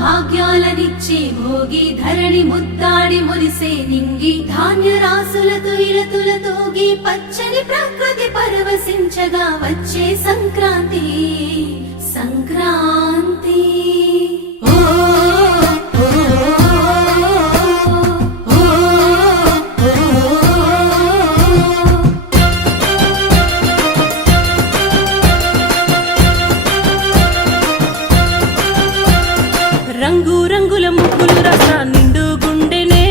భాగ్యాలనిచ్చే భోగి ధరణి ముద్దాడి మురిసే నింగి ధాన్య రాసులతో ఇలతులతోగి పచ్చని ప్రకృతి పరవశించగా వచ్చే సంక్రాంతి సంక్రాంతి రంగు రంగుల ముగ్గులు రస నిండు గుండెనే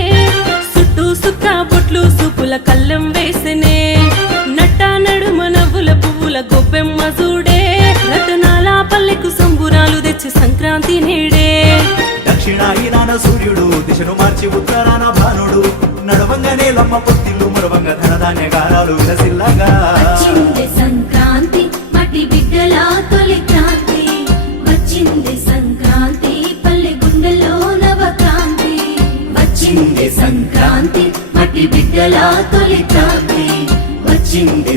చుట్టూ సుక్క బొట్లు సూపుల కళ్ళెం వేసెనే నట్ట నడుమ నవ్వుల పువ్వుల గొబ్బెమ్మ చూడే రతనాల పల్లెకు సంబురాలు తెచ్చి సంక్రాంతి నేడే దక్షిణాయనాన సూర్యుడు దిశను మార్చి ఉత్తరాన భానుడు నడవంగానే లమ్మ పొత్తిల్లు మరవంగ ధనధాన్యగారాలు విలసిల్లగా వచ్చింది సంక్రాంతి మట్టి బిడ్డల తొలి క్రాంతి వచ్చింది సంక్రాంతి పల్లె గుండెలో నవక్రాంతి వచ్చింది సంక్రాంతి మట్టి బిడ్డల తొలి క్రాంతి వచ్చింది